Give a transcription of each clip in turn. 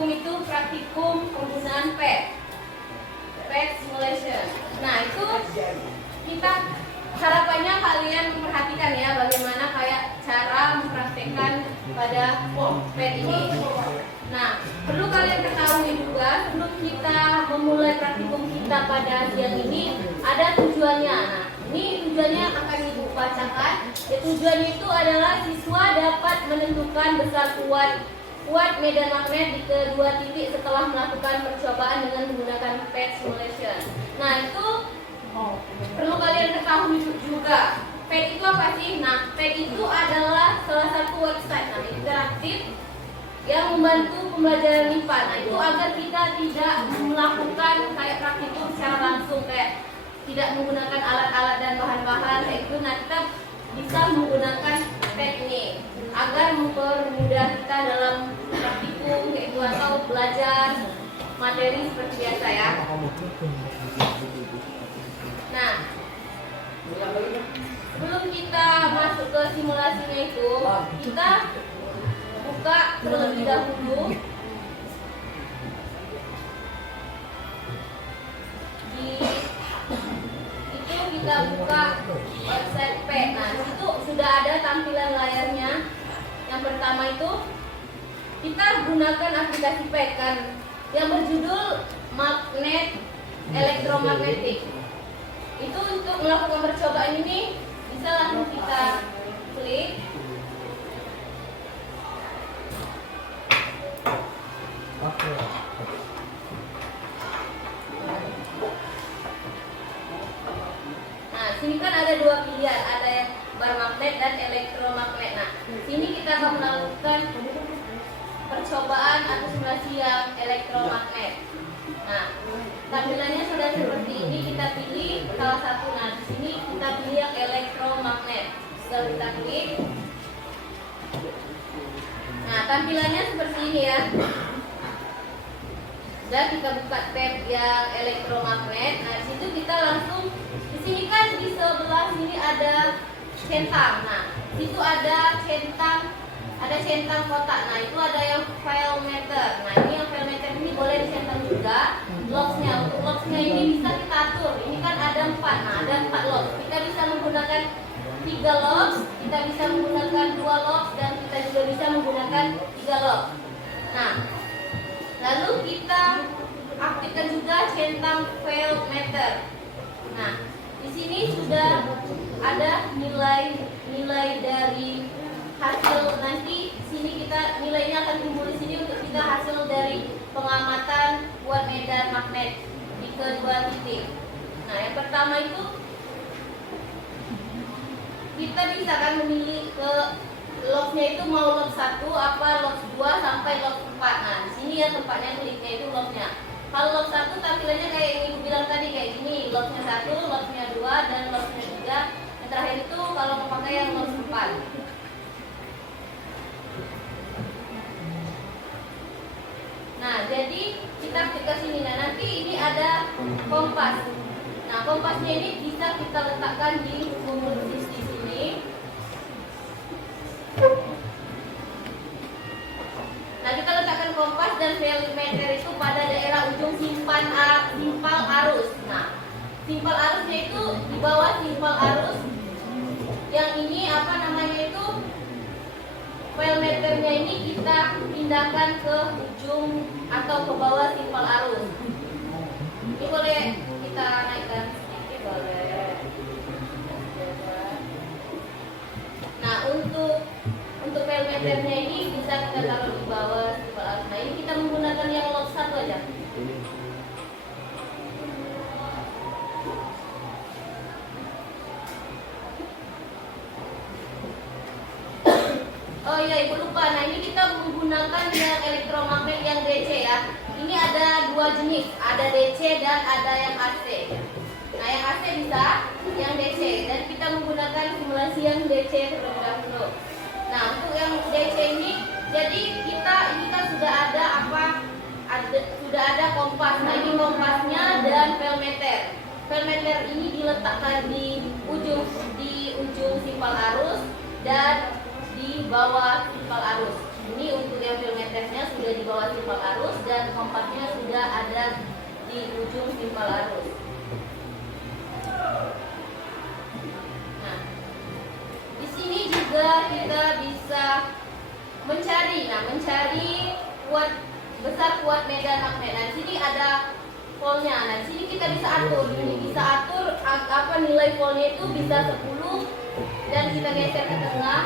praktikum itu praktikum penggunaan PET simulation. Nah, itu kita harapannya kalian memperhatikan ya bagaimana kayak cara mempraktekkan pada PET ini. Nah, perlu kalian ketahui juga sebelum kita memulai praktikum kita pada siang ini ada tujuannya. Nah, ini tujuannya akan ibu bacakan. Ya, tujuannya itu adalah siswa dapat menentukan besar kuat medan magnet di kedua titik setelah melakukan percobaan dengan menggunakan PET simulation. Nah, itu perlu kalian ketahui juga. PET itu apa sih? Nah, PET itu adalah salah satu website interaktif yang membantu pembelajaran MIPA. Nah, itu agar kita tidak melakukan kayak praktikum secara langsung, kayak tidak menggunakan alat-alat dan bahan-bahan kayak itu. Nah, kita bisa menggunakan PET ini agar mempermudah kita dalam praktikum kayak itu atau belajar materi seperti biasa ya. Nah, sebelum kita masuk ke simulasinya itu, kita buka terlebih dahulu kita buka website PET. Nah, di situ sudah ada tampilan layarnya. Yang pertama itu kita gunakan aplikasi PET kan yang berjudul magnet elektromagnetik. Itu untuk melakukan percobaan ini bisa langsung kita klik. Nah, sini kan ada dua pilihan, ada yang bar magnet dan elektromagnet. Nah, sini kita akan melakukan percobaan atau simulasi yang elektromagnet. Nah, tampilannya sudah seperti ini, kita pilih salah satu. Nah, di sini kita pilih yang elektromagnet. Setelah kita klik. Nah, tampilannya seperti ini ya. Dan kita buka tab yang elektromagnet. Nah, di situ kita langsung di sini kan di sebelah sini ada centang. Nah, itu ada centang kotak. Nah, itu ada yang file meter. Nah, ini yang file meter ini boleh dicentang juga. Locksnya, untuk locksnya ini bisa kita atur. Ini kan ada 4. Nah, ada 4 locks. Kita bisa menggunakan 3 locks, kita bisa menggunakan 2 locks, dan kita juga bisa menggunakan 3 locks. Nah, lalu kita aktifkan juga centang file meter. Nah, di sini sudah ada nilai dari hasil. Nanti sini kita nilainya akan timbul di sini untuk kita hasil dari pengamatan buat medan magnet di kedua titik. Nah, yang pertama itu kita bisa kan memilih ke locksnya itu mau lock 1 apa lock 2 sampai lock 4. Nah, di sini ya tempatnya kliknya itu locknya. Kalau lock 1 tampilannya kayak yang ibu bilang tadi kayak gini, locknya 1, locknya 2, dan locknya 3. Yang terakhir itu kalau mau pakai yang lock 4. Nah, jadi kita klik ke sini. Nah, nanti ini ada kompas. Nah, kompasnya ini bisa kita letakkan di posisi sini. Nah, kita letakkan kompas dan meter itu pada daerah ujung simpal arus. Nah, simpal arusnya itu di bawah simpal arus. Yang ini apa namanya itu? File meternya ini kita pindahkan ke ujung atau ke bawah simpal arus. Ini boleh kita naikkan sedikit, boleh. Nah, untuk file meternya ini bisa kita taruh di bawah simpal arus. Nah, ini kita menggunakan yang lock 1 aja. Oh iya, ibu lupa. Nah, ini kita menggunakan yang elektromagnet yang DC ya. Ini ada 2 jenis, ada DC dan ada yang AC. Nah, yang AC bisa, yang DC, dan kita menggunakan simulasi yang DC terlebih dahulu. Nah, untuk yang DC ini, jadi kita ini kan sudah ada sudah ada kompas. Nah, ini kompasnya dan file meter. File meter ini diletakkan di ujung simpal arus dan di bawah simpal arus. Ini untuk yang file meternya. simpalnya sudah di bawah simpal arus dan kompaknya sudah ada di ujung simpal arus. Nah, di sini juga kita bisa mencari kuat besar kuat medan magnet. Nah, di sini ada voltnya. Nah, di sini kita bisa atur. Apa nilai voltnya itu bisa 10 dan kita geser ke tengah.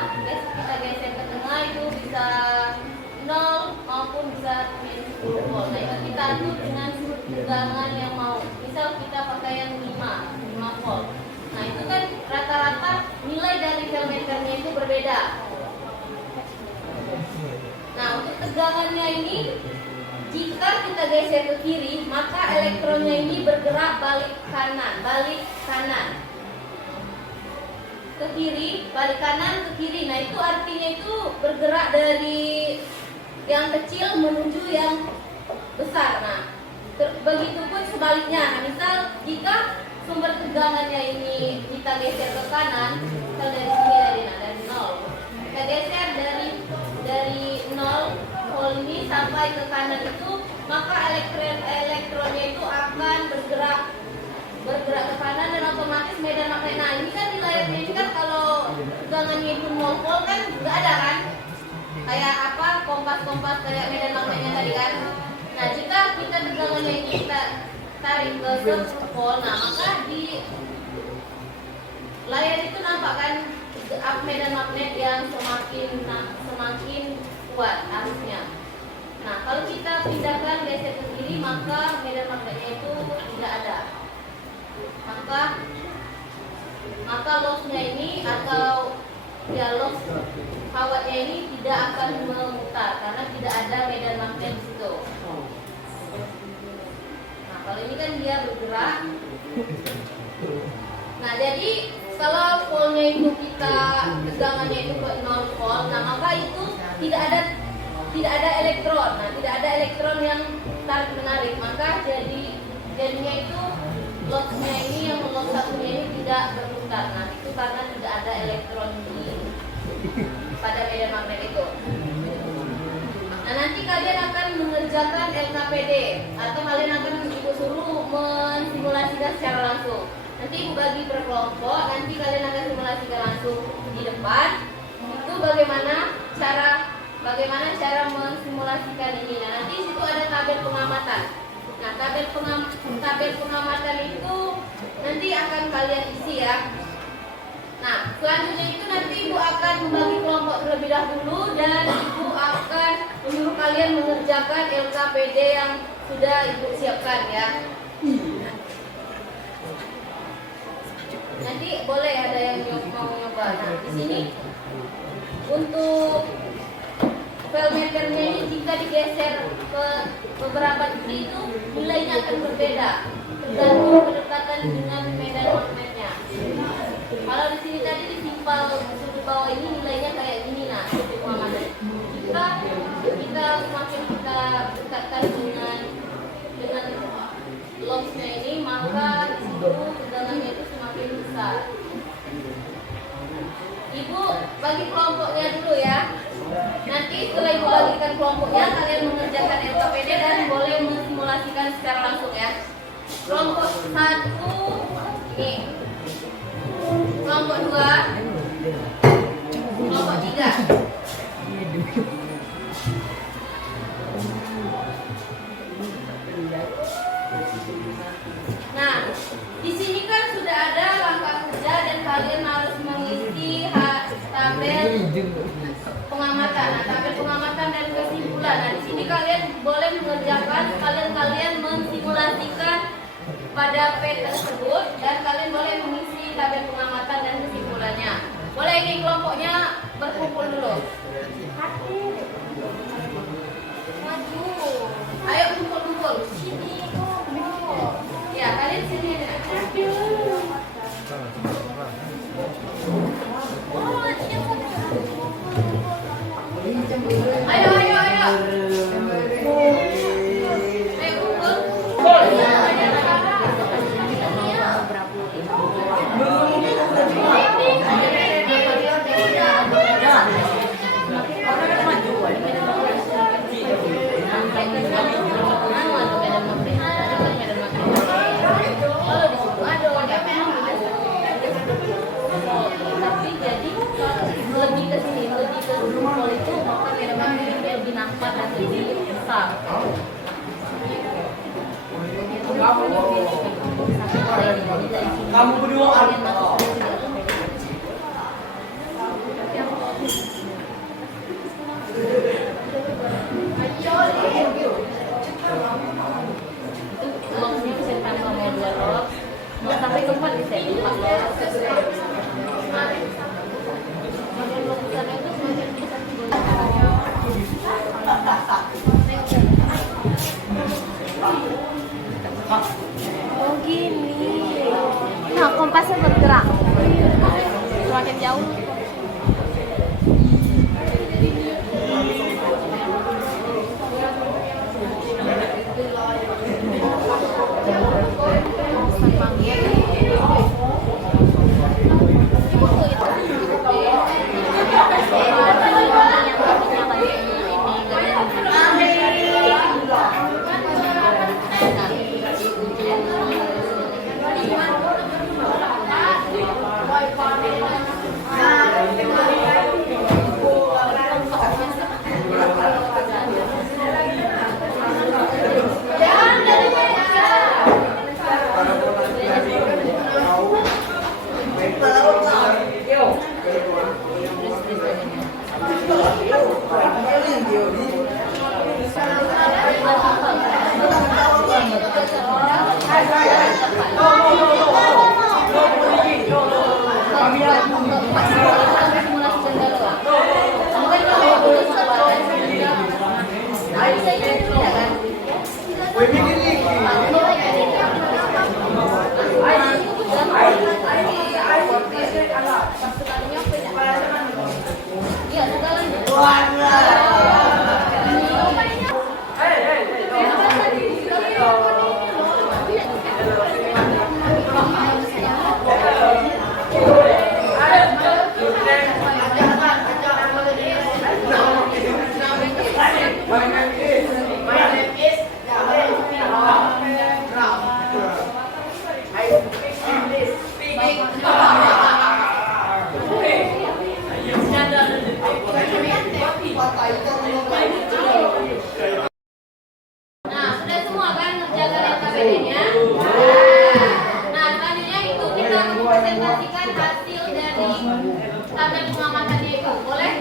Itu bisa 0 maupun bisa 10 volt. Nah, itu kita atur dengan tegangan yang mau. Misal kita pakai yang 5 volt. Nah, itu kan rata-rata nilai dari voltmeternya itu berbeda. Nah, untuk tegangannya ini, jika kita geser ke kiri, maka elektronnya ini bergerak balik kanan. Ke kiri, balik kanan ke kiri. Nah, itu artinya itu bergerak dari yang kecil menuju yang besar. Nah, begitupun sebaliknya. Nah, misal jika sumber tegangannya ini kita geser ke kanan, misal dari sini dari 0. Kita geser dari 0 volt ini sampai ke kanan itu, maka elektronnya itu akan bergerak ke kanan dan otomatis medan magnet. Nah, ini kan di layarnya ini kan kalau tegangannya itu 0 volt kan nggak ada kan? Kayak apa kompas kayak medan magnetnya tadi kan? Nah, jika kita tegangannya ini kita tarik ke 10 volt, nah maka di layar itu nampak kan medan magnet yang semakin kuat arusnya. Nah, kalau kita pindahkan geser ke kiri, maka medan magnetnya itu tidak ada. Maka lossnya ini atau loss kawatnya ini tidak akan memutar karena tidak ada medan magnet di situ. Nah, kalau ini kan dia bergerak. Nah, jadi kalau voltnya itu kita tegangannya itu ke 0 volt, nah maka itu tidak ada elektron. Nah, tidak ada elektron yang tarik menarik, maka jadinya itu lossnya ini yang loss satunya ini tidak berputar. Nah, itu karena tidak ada elektron pada medan magnet itu. Nah, nanti kalian akan mengerjakan LKPD atau kalian akan ibu suruh mensimulasikan secara langsung. Nanti ibu bagi per kelompok, nanti kalian akan simulasikan langsung di depan. Itu bagaimana cara mensimulasikan ini. Nah, nanti situ ada tabel pengamatan. Nah, tabel pengamatan itu nanti akan kalian isi ya. Nah, selanjutnya itu nanti ibu akan membagi kelompok terlebih dahulu dan ibu akan menyuruh kalian mengerjakan LKPD yang sudah ibu siapkan ya. Nanti boleh ada yang mau nyoba. Nah, di sini untuk voltmeternya ini jika digeser ke beberapa degree itu nilainya akan berbeda tergantung kedekatan dengan medan magnetnya. Kalau di sini tadi di simpal sudut bawah ini nilainya kayak gini, nah sudut pengamatan. Jika kita semakin kita dekatkan dengan lossnya ini, maka di situ tegangannya itu semakin besar. Ibu bagi kelompoknya dulu ya. Nanti setelah ibu bagikan kelompoknya, kalian mengerjakan LKPD dan boleh mensimulasikan secara langsung ya. Kelompok 1 ini, kelompok 2, kelompok 3. Nah, di sini kan sudah ada langkah kerja dan kalian harus mengisi tabel pengamatan. Nah, tabel pengamatan dan kesimpulan. Nah, di sini kalian boleh mengerjakan, kalian mensimulasikan pada P tersebut dan kalian boleh mengisi tabel pengamatan dan kesimpulannya. Boleh ini kelompoknya berkumpul dulu. Maju. Ayo kumpul-kumpul. Ya, kalian sini. Ayo. Kamu berdua Uangnya bisa ditambah mau 2 lot, mau sampai ke 4 bisa 4 lot. Semakin lukisan itu semakin bisa oh gini. Nah, kompasnya bergerak. Semakin jauh. Nah, sudah semua kan ngerjakan LKPD-nya? Nah, selanjutnya itu kita mempresentasikan hasil dari tabel pengamatannya itu. Boleh?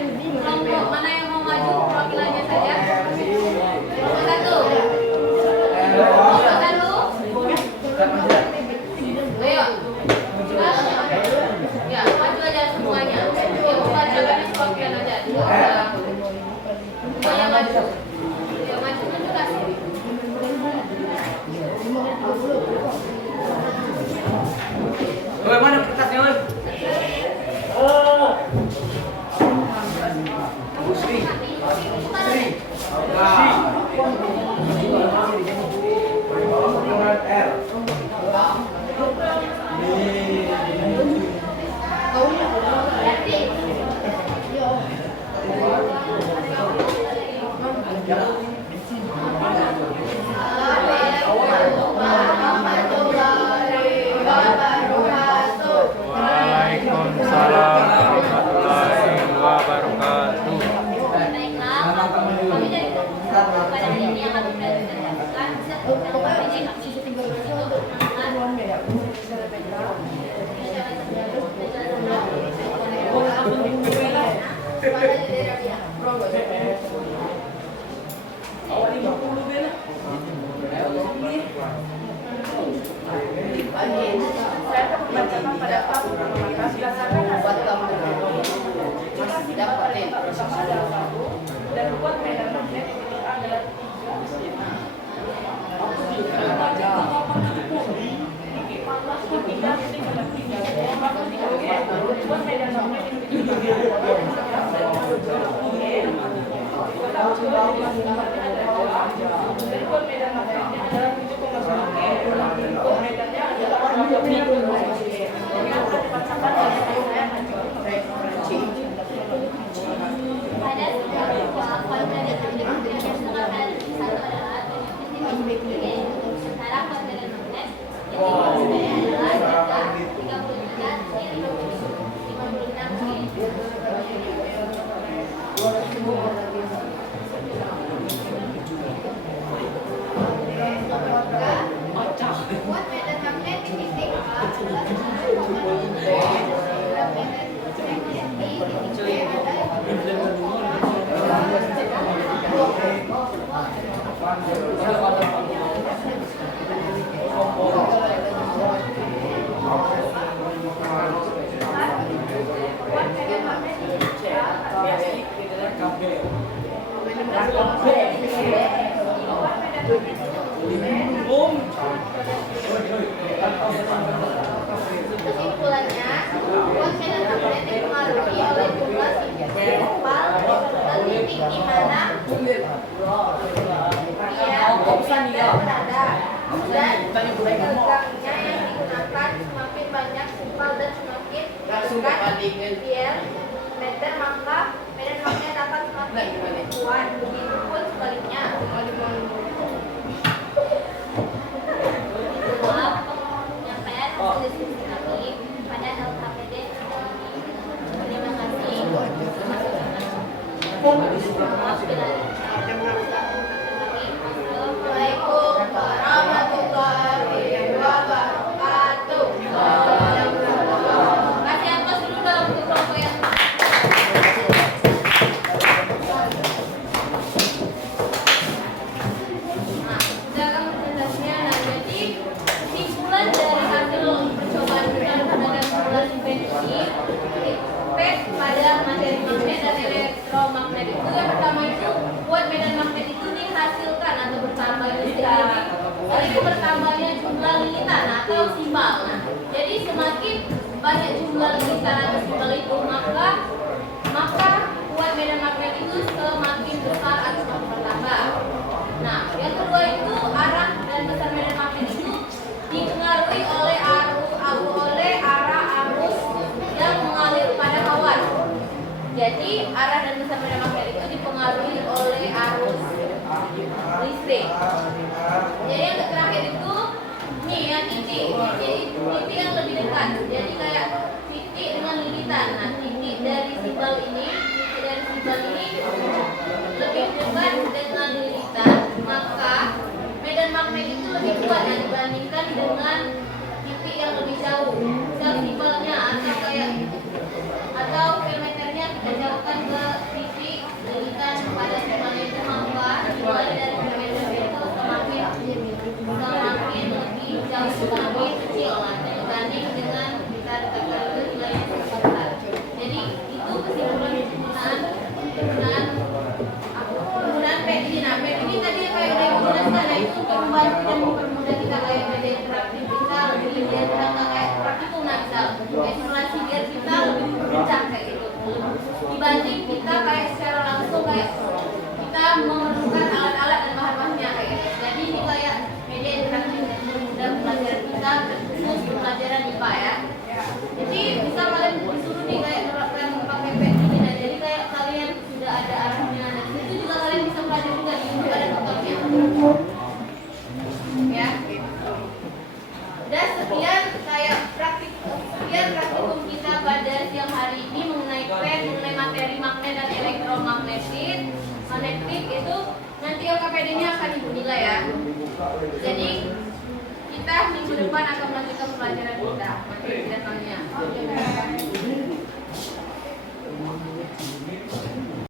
Kelompok mana yang mau maju perwakilannya saja? Kelompok 1. Kelompok 1. Ayo. Ya, maju aja semuanya. Yang membacakannya perwakilan aja. Semuanya maju. Ya, maju juga sih. Oi, mana kertasnya, oi? Sri. Waalaikumsalam warahmatullahi wabarakatuh. Baiklah, kami dari pada hari ini akan mempresentasikan LKPD Saya akan membacakan pada tahun berdasarkan hasil dapat pertama adalah 1 dan buat medan magnet di titik A adalah 3. Buat medan magnet di titik B dan buat medan magnetnya adalah 7,1 G. Buat medannya adalah 2,6 G. Jadi akan dibacakan oleh saya maju. ampere meter, maka medan magnet akan semakin kuat. Begitu pun sebaliknya. Maaf, penyampaian hasil diskusi kami pada LKPD ini. Terima kasih. Maaf bila Assalamualaikum warahmatullahi wabarakatuh. Kasih atas dulu dalam bentuk kelompok ya. Nah, sudah kan presentasinya. Nah, jadi kesimpulan dari hasil percobaan kita pada simulasi PET ini, PET pada materi magnet dan elektromagnet itu yang pertama itu buat medan magnet itu dihasilkan atau bertambah itu bertambahnya jumlah lilitan atau simbal. Nah, jadi semakin banyak jumlah lilitan atau simbal itu maka buat medan magnet itu semakin besar atau semakin bertambah. Nah, yang kedua itu arah dan besar medan magnet itu dipengaruhi oleh arah arus yang mengalir pada kawan. Jadi arah dan besar medan magnet itu dipengaruhi oleh arus listrik. Jadi yang terakhir itu nih yang titik yang lebih dekat. Jadi kayak titik dengan lilitan. Nah, titik dari simbal ini lebih dekat dengan lilitan, maka medan magnet itu lebih kuat dibandingkan dengan titik yang lebih jauh. Misal simbalnya atau kilometernya kita jauhkan ke titik lilitan pada simbalnya itu, maka nilai dari kilometer itu semakin lebih jauh, semakin kecil lah dibanding dengan kita dekatkan ke nilainya semakin besar. Jadi itu kesimpulan penggunaan PET ini. Nah, PET ini tadi kayak udah dijelaskan, nah itu untuk membantu dan mempermudah kita kayak media interaktif kita lebih biar kita nggak kayak praktikum. Nah, misal simulasi biar kita lebih mudah kayak gitu dibanding kita kayak secara langsung kayak kita memerlukan alat-alat dan bahan-bahannya kayak gitu. Jadi ini kayak media interaktif untuk mempermudah pelajaran kita, khusus pelajaran IPA ya. Jadi bisa kalian disuruh nih kayak menerapkan pakai PET ini. Nah, jadi kayak kalian sudah ada arahnya. Nah, itu juga kalian bisa belajar juga di YouTube ada tutorialnya. Ya, gitu. Dan sekian praktikum kita pada siang hari ini mengenai PET, mengenai materi magnet dan elektromagnetik. Magnetik itu nanti LKPD-nya akan ibu nilai ya. Jadi kita minggu depan akan melanjutkan pelajaran kita materi dasarnya.